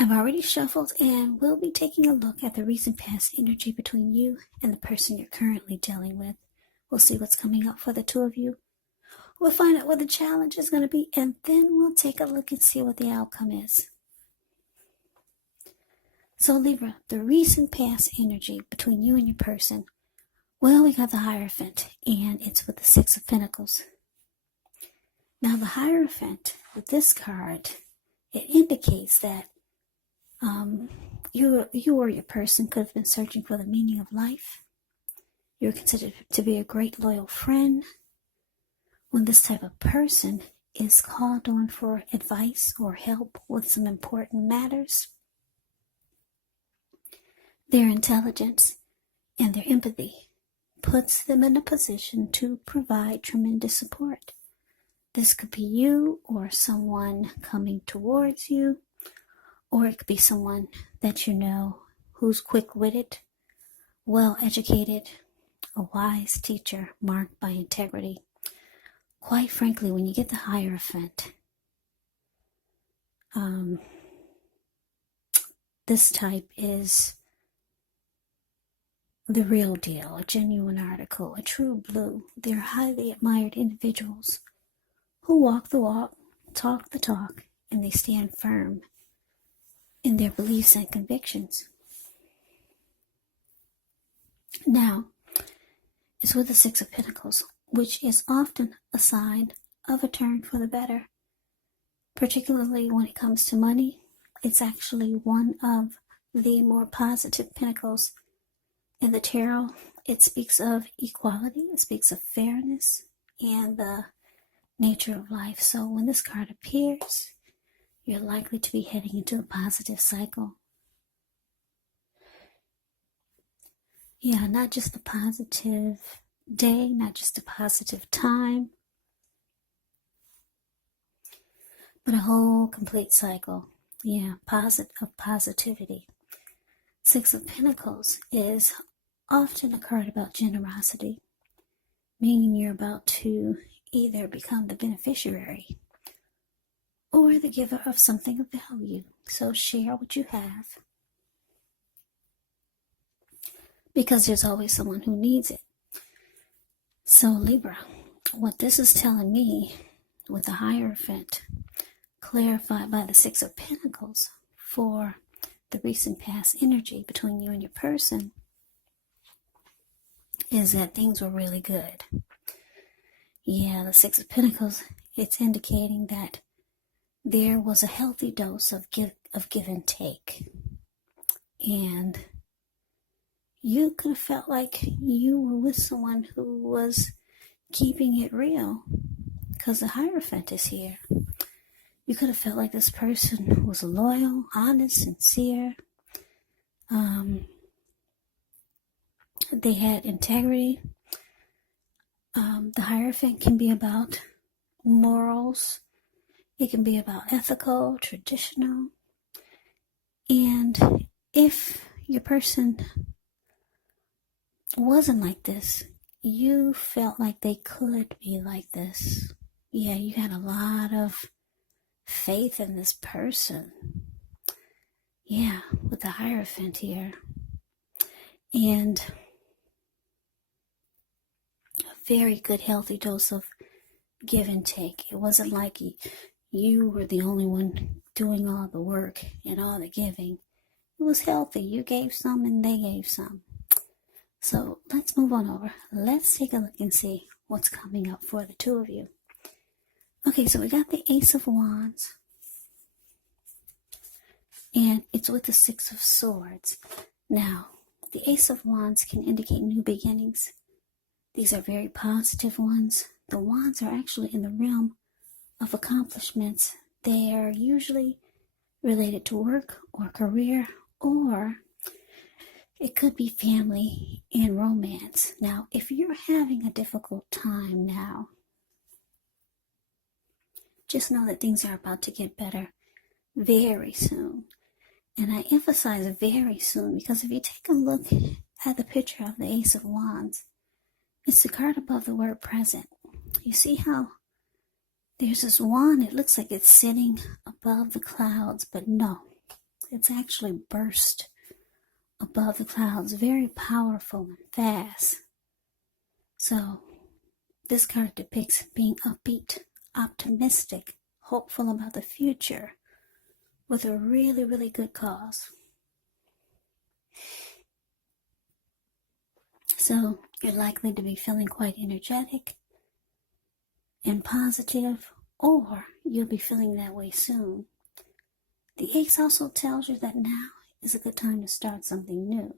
I've already shuffled and we'll be taking a look at the recent past energy between you and the person you're currently dealing with. We'll see what's coming up for the two of you. We'll find out what the challenge is going to be, and then we'll take a look and see what the outcome is. So Libra, the recent past energy between you and your person. Well, we got the Hierophant, and it's with the Six of Pentacles. Now the Hierophant, with this card, it indicates that you or your person could have been searching for the meaning of life. You're considered to be a great loyal friend. When this type of person is called on for advice or help with some important matters, their intelligence and their empathy puts them in a position to provide tremendous support. This could be you or someone coming towards you, or it could be someone that you know who's quick-witted, well-educated, a wise teacher marked by integrity. Quite frankly, when you get the Hierophant, this type is the real deal, a genuine article, a true blue. They're highly admired individuals who walk the walk, talk the talk, and they stand firm in their beliefs and convictions. Now, it's with the Six of Pentacles, which is often a sign of a turn for the better. Particularly when it comes to money, it's actually one of the more positive pentacles in the tarot. It speaks of equality, it speaks of fairness, and the nature of life. So when this card appears, you're likely to be heading into a positive cycle. Yeah, not just a positive day, not just a positive time, but a whole complete cycle. Yeah, positivity. Six of Pentacles is often a card about generosity, meaning you're about to either become the beneficiary or the giver of something of value. So share what you have, because there's always someone who needs it. So Libra, what this is telling me with the Hierophant, clarified by the Six of Pentacles for the recent past energy between you and your person, is that things were really good. Yeah, the Six of Pentacles, it's indicating that there was a healthy dose of give and take. And you could have felt like you were with someone who was keeping it real, because the Hierophant is here. You could have felt like this person was loyal, honest, sincere. They had integrity. The Hierophant can be about morals. It can be about ethical, traditional. And if your person wasn't like this, you felt like they could be like this. Yeah, you had a lot of faith in this person. Yeah, with the Hierophant here. And a very good, healthy dose of give and take. It wasn't like you were the only one doing all the work and all the giving. It was healthy. You gave some and they gave some. So let's move on over. Let's take a look and see what's coming up for the two of you. Okay, so we got the Ace of Wands, and it's with the Six of Swords. Now, the Ace of Wands can indicate new beginnings. These are very positive ones. The wands are actually in the realm of accomplishments. They are usually related to work or career, or it could be family and romance. Now, if you're having a difficult time now, just know that things are about to get better very soon. And I emphasize very soon, because if you take a look at the picture of the Ace of Wands, it's the card above the word present. You see how there's this wand, it looks like it's sitting above the clouds, but no. It's actually burst above the clouds, very powerful and fast. So this card depicts being upbeat, optimistic, hopeful about the future with a really, really good cause. So you're likely to be feeling quite energetic and positive, or you'll be feeling that way soon. The Ace also tells you that now is a good time to start something new.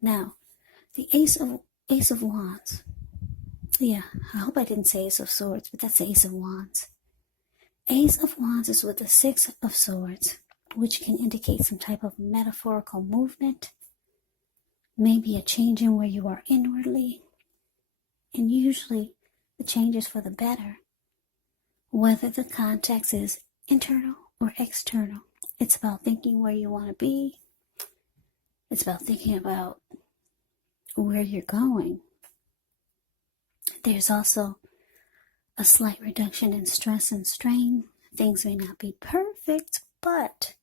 Now, the Ace of Wands. Yeah, I hope I didn't say Ace of Swords, but that's the Ace of Wands. Ace of Wands is with the Six of Swords, which can indicate some type of metaphorical movement, maybe a change in where you are inwardly, and usually the change is for the better. Whether the context is internal or external, it's about thinking where you want to be. It's about thinking about where you're going. There's also a slight reduction in stress and strain. Things may not be perfect, but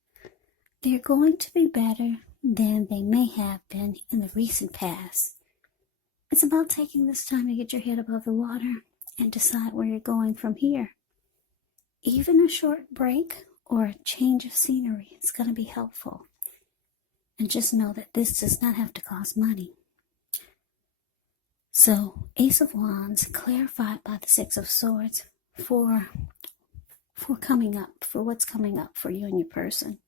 they're going to be better than they may have been in the recent past. It's about taking this time to get your head above the water and decide where you're going from here. Even a short break or a change of scenery is going to be helpful. And just know that this does not have to cost money. So, Ace of Wands clarified by the Six of Swords for coming up, for what's coming up for you and your person.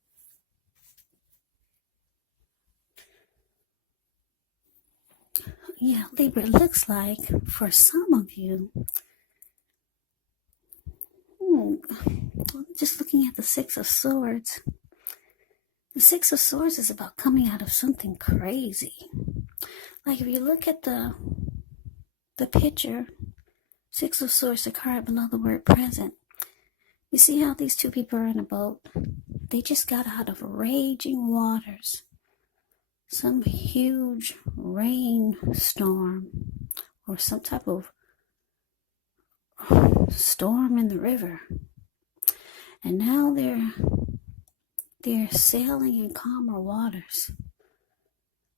Yeah, Libra, it looks like for some of you, just looking at the Six of Swords, the Six of Swords is about coming out of something crazy. Like if you look at the picture, Six of Swords, the card below the word present, you see how these two people are in a boat? They just got out of raging waters. Some huge rainstorm or some type of storm in the river. And now they're sailing in calmer waters.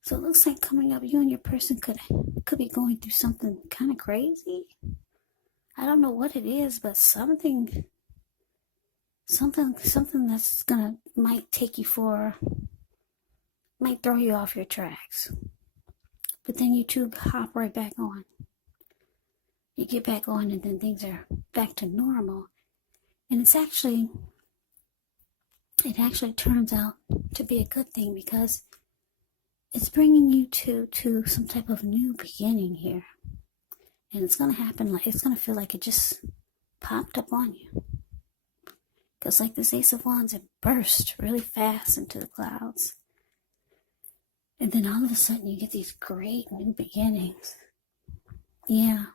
So it looks like coming up, you and your person could be going through something kind of crazy. I don't know what it is, but something that's might throw you off your tracks. But then you two hop right back on. You get back on and then things are back to normal. And it actually turns out to be a good thing because it's bringing you to some type of new beginning here. And it's going to happen, it's going to feel like it just popped up on you. Because like this Ace of Wands, it burst really fast into the clouds. And then all of a sudden you get these great new beginnings. Yeah.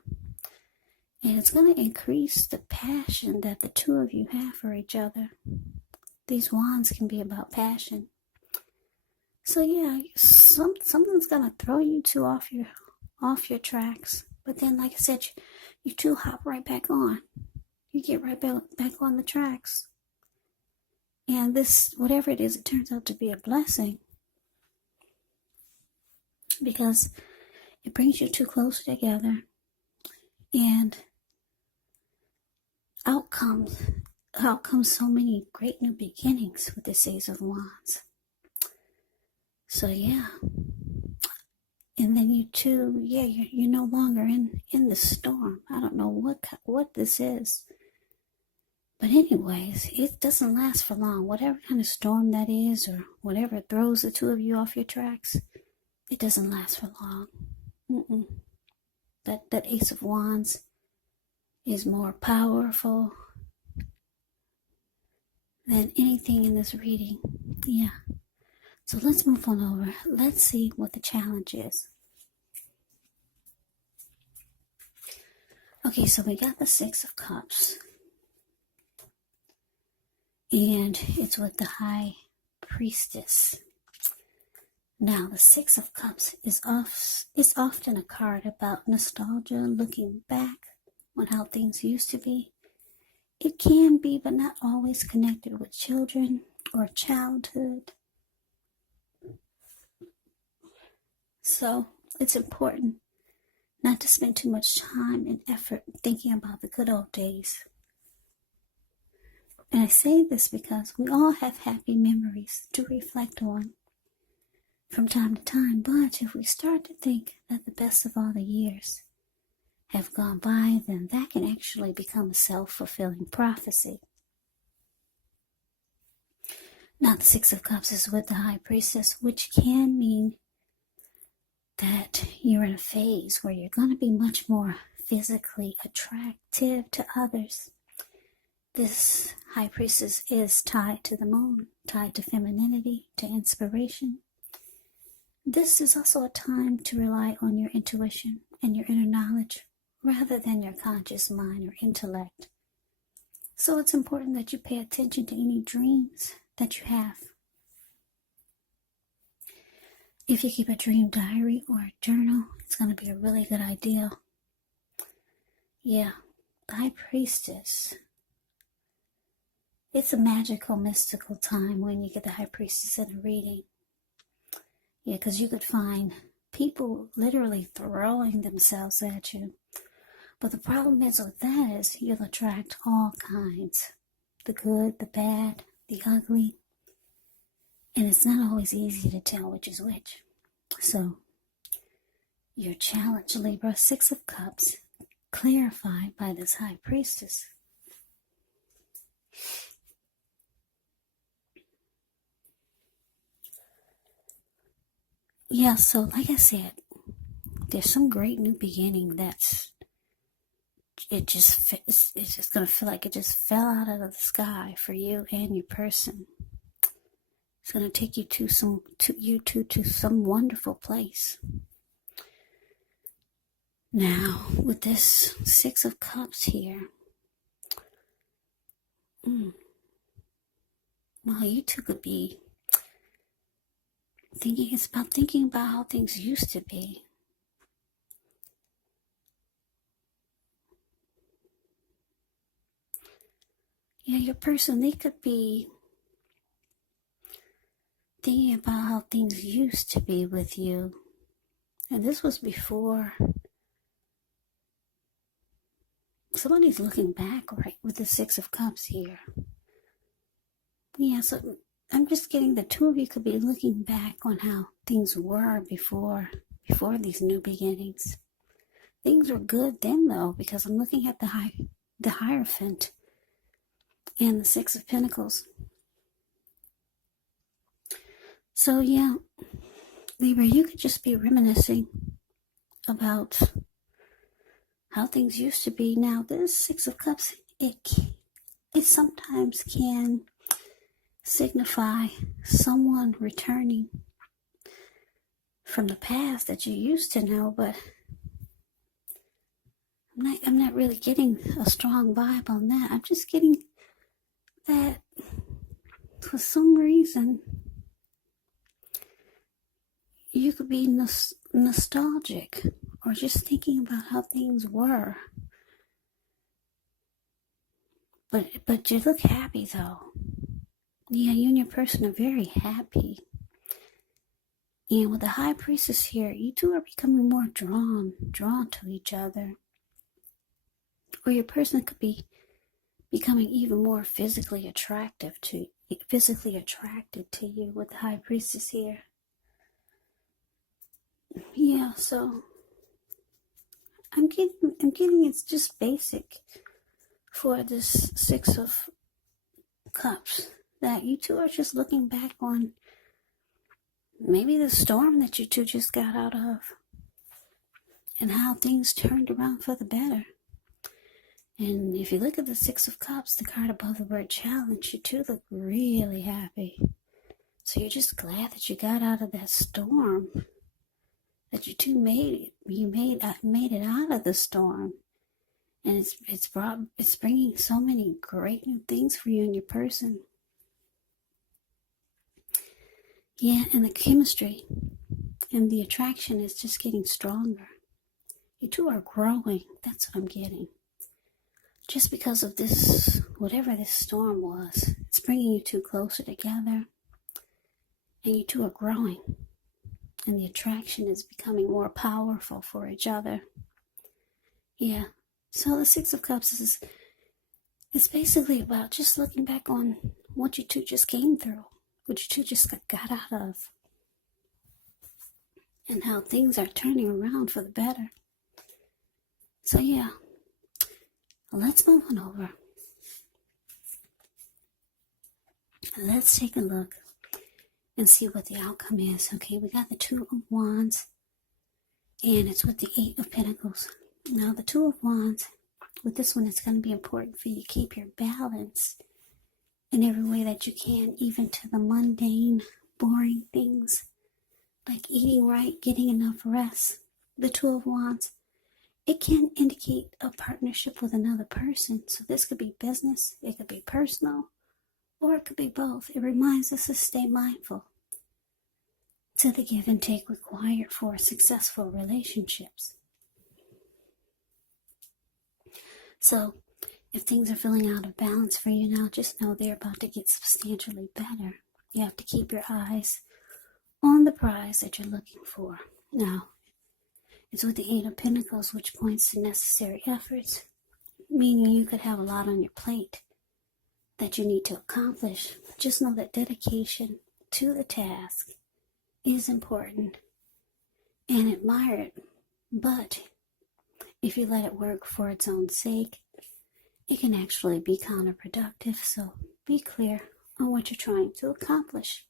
And it's going to increase the passion that the two of you have for each other. These wands can be about passion. So yeah, something's going to throw you two off your tracks. But then, like I said, you two hop right back on. You get right back on the tracks. And this, whatever it is, it turns out to be a blessing. Because it brings you two closer together. And out comes so many great new beginnings with this Ace of Wands. So yeah. And then you two, you're no longer in the storm. I don't know what this is. But anyways, it doesn't last for long. Whatever kind of storm that is, or whatever throws the two of you off your tracks, it doesn't last for long. That Ace of Wands is more powerful than anything in this reading. Yeah. So let's move on over. Let's see what the challenge is. Okay, so we got the Six of Cups. And it's with the High Priestess. Now, the Six of Cups is often a card about nostalgia, looking back on how things used to be. It can be, but not always, connected with children or childhood. So it's important not to spend too much time and effort thinking about the good old days. And I say this because we all have happy memories to reflect on from time to time, but if we start to think that the best of all the years have gone by, then that can actually become a self-fulfilling prophecy. Now the Six of Cups is with the High Priestess, which can mean that you're in a phase where you're going to be much more physically attractive to others. This High Priestess is tied to the moon, tied to femininity, to inspiration. This is also a time to rely on your intuition and your inner knowledge rather than your conscious mind or intellect. So it's important that you pay attention to any dreams that you have. If you keep a dream diary or a journal, it's going to be a really good idea. Yeah, the High Priestess. It's a magical, mystical time when you get the High Priestess in a reading. Yeah, because you could find people literally throwing themselves at you. But the problem is with that is you'll attract all kinds. The good, the bad, the ugly. And it's not always easy to tell which is which. So, your challenge, Libra, Six of Cups, clarified by this High Priestess. Yeah, so like I said, there's some great new beginning it's just going to feel like it just fell out of the sky for you and your person. It's going to take you to some wonderful place. Now, with this Six of Cups here, well, you two could be thinking about how things used to be. Yeah, your person, they could be thinking about how things used to be with you. And this was before. Somebody's looking back, right, with the Six of Cups here. Yeah, so I'm just getting the two of you could be looking back on how things were before these new beginnings. Things were good then, though, because I'm looking at the Hierophant and the Six of Pentacles. So yeah, Libra, you could just be reminiscing about how things used to be. Now, this Six of Cups, it sometimes can signify someone returning from the past that you used to know, but I'm not really getting a strong vibe on that. I'm just getting that for some reason you could be nostalgic or just thinking about how things were. But you look happy though. Yeah, you and your person are very happy. And with the High Priestess here, you two are becoming more drawn to each other. Or your person could be becoming even more physically attracted to you with the High Priestess here. Yeah, so I'm getting it's just basic for this Six of Cups that you two are just looking back on maybe the storm that you two just got out of and how things turned around for the better. And if you look at the Six of Cups, the card above the word challenge, you two look really happy. So you're just glad that you got out of that storm, that you two made it out of the storm. And it's bringing so many great new things for you and your person. Yeah, and the chemistry and the attraction is just getting stronger. You two are growing. That's what I'm getting. just because of this, whatever this storm was, it's bringing you two closer together, and you two are growing, and the attraction is becoming more powerful for each other. Yeah. So the Six of Cups is it's basically about just looking back on what you two just came through, what you two just got out of, and how things are turning around for the better. So yeah, let's move on over. Let's take a look and see what the outcome is. Okay, we got the Two of Wands, and it's with the Eight of Pentacles. Now, the Two of Wands, with this one, it's going to be important for you to keep your balance in every way that you can, even to the mundane, boring things, like eating right, getting enough rest. The Two of Wands, it can indicate a partnership with another person. So this could be business, it could be personal, or it could be both. It reminds us to stay mindful to the give and take required for successful relationships. So if things are feeling out of balance for you now, just know they're about to get substantially better. You have to keep your eyes on the prize that you're looking for. Now, it's with the Eight of Pentacles, which points to necessary efforts, meaning you could have a lot on your plate that you need to accomplish. Just know that dedication to the task is important and admired, but if you let it work for its own sake, it can actually be counterproductive. So be clear on what you're trying to accomplish.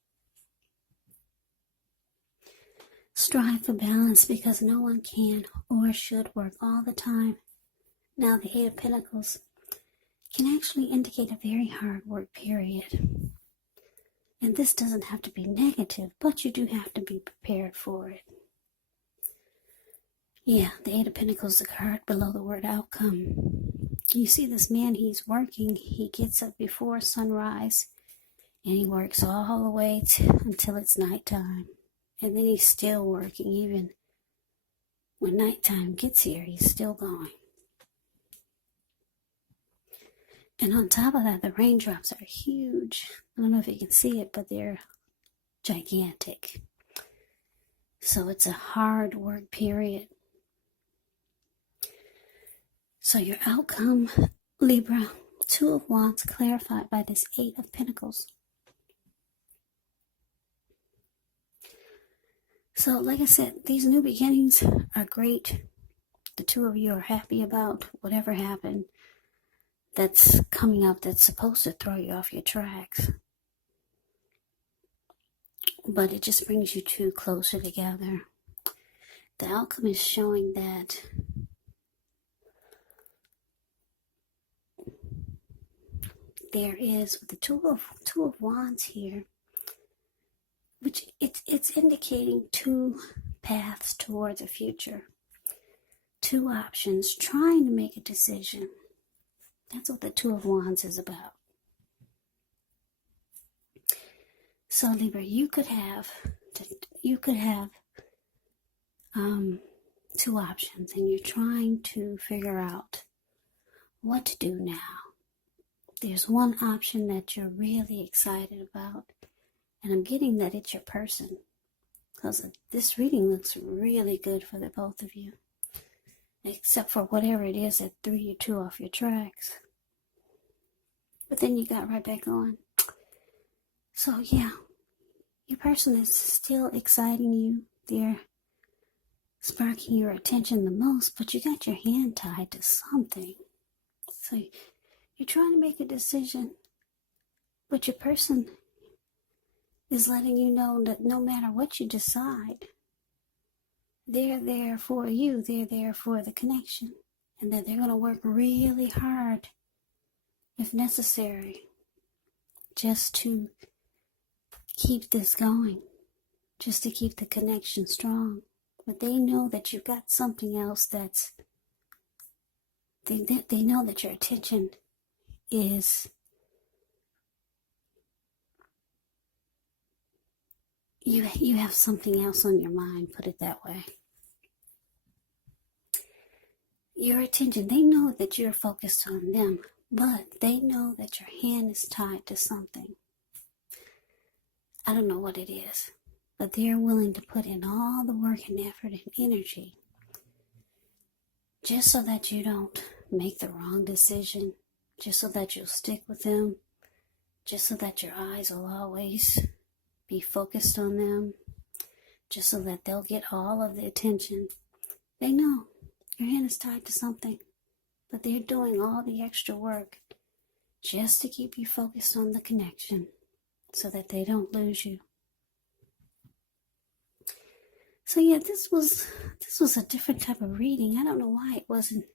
Strive for balance, because no one can or should work all the time. Now, the Eight of Pentacles can actually indicate a very hard work period. And this doesn't have to be negative, but you do have to be prepared for it. Yeah, the Eight of Pentacles is the card below the word outcome. You see this man, he's working. He gets up before sunrise, and he works all the way until it's nighttime. And then he's still working. Even when nighttime gets here, he's still going. And on top of that, the raindrops are huge. I don't know if you can see it, but they're gigantic. So it's a hard work period. So your outcome, Libra, Two of Wands, clarified by this Eight of Pentacles. So like I said, these new beginnings are great. The two of you are happy about whatever happened that's coming up that's supposed to throw you off your tracks. But it just brings you two closer together. The outcome is showing that there is the two of Wands here, which it's indicating two paths towards a future, two options, trying to make a decision. That's what the Two of Wands is about. So Libra, you could have two options, and you're trying to figure out what to do now. There's one option that you're really excited about, and I'm getting that it's your person, because this reading looks really good for the both of you, except for whatever it is that threw you two off your tracks. But then you got right back on. So yeah, your person is still exciting you. They're sparking your attention the most, but you got your hand tied to something. So you're trying to make a decision, but your person is letting you know that no matter what you decide, they're there for you. They're there for the connection, and that they're going to work really hard, if necessary, just to keep this going, just to keep the connection strong. But they know that you've got something else that's, they know that your attention is, you have something else on your mind, put it that way. your attention. They know that you're focused on them, but they know that your hand is tied to something. I don't know what it is, but they're willing to put in all the work and effort and energy just so that you don't make the wrong decision, just so that you'll stick with them, just so that your eyes will always be focused on them, just so that they'll get all of the attention. They know your hand is tied to something, but they're doing all the extra work just to keep you focused on the connection so that they don't lose you. So yeah, this was a different type of reading. I don't know why it wasn't.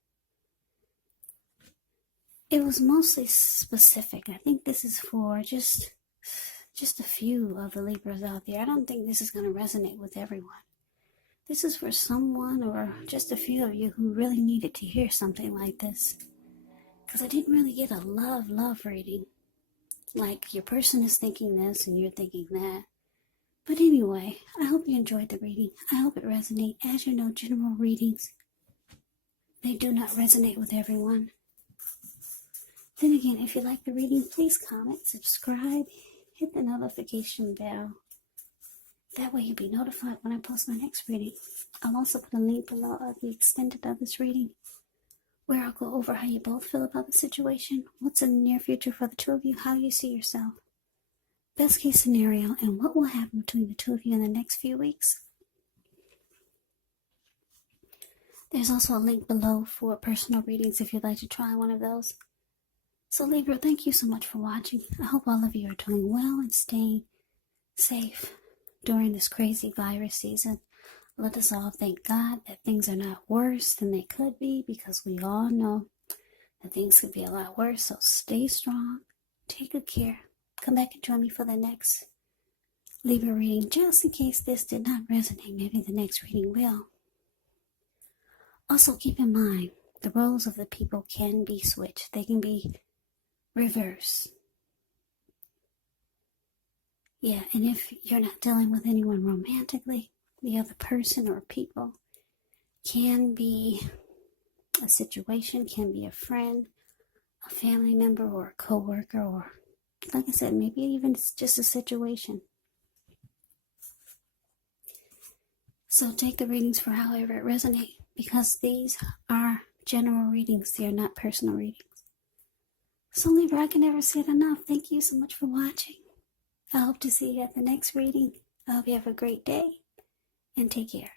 It was mostly specific. I think this is for just a few of the Libras out there. I don't think this is going to resonate with everyone. This is for someone or just a few of you who really needed to hear something like this. Because I didn't really get a love reading. Like your person is thinking this and you're thinking that. But anyway, I hope you enjoyed the reading. I hope it resonates. As you know, general readings, they do not resonate with everyone. Then again, if you like the reading, please comment, subscribe, hit the notification bell. That way you'll be notified when I post my next reading. I'll also put a link below of the extended of this reading, where I'll go over how you both feel about the situation, what's in the near future for the two of you, how you see yourself, best case scenario, and what will happen between the two of you in the next few weeks. There's also a link below for personal readings if you'd like to try one of those. So Libra, thank you so much for watching. I hope all of you are doing well and staying safe during this crazy virus season. Let us all thank God that things are not worse than they could be, because we all know that things could be a lot worse. So stay strong, take good care. Come back and join me for the next Libra reading, just in case this did not resonate. Maybe the next reading will. Also keep in mind, the roles of the people can be switched. They can be reversed. Yeah, and if you're not dealing with anyone romantically, the other person or people can be a situation, can be a friend, a family member, or a co-worker, or, like I said, maybe even it's just a situation. So take the readings for however it resonates, because these are general readings. They are not personal readings. So Libra, I can never say it enough. Thank you so much for watching. I hope to see you at the next reading. I hope you have a great day, and take care.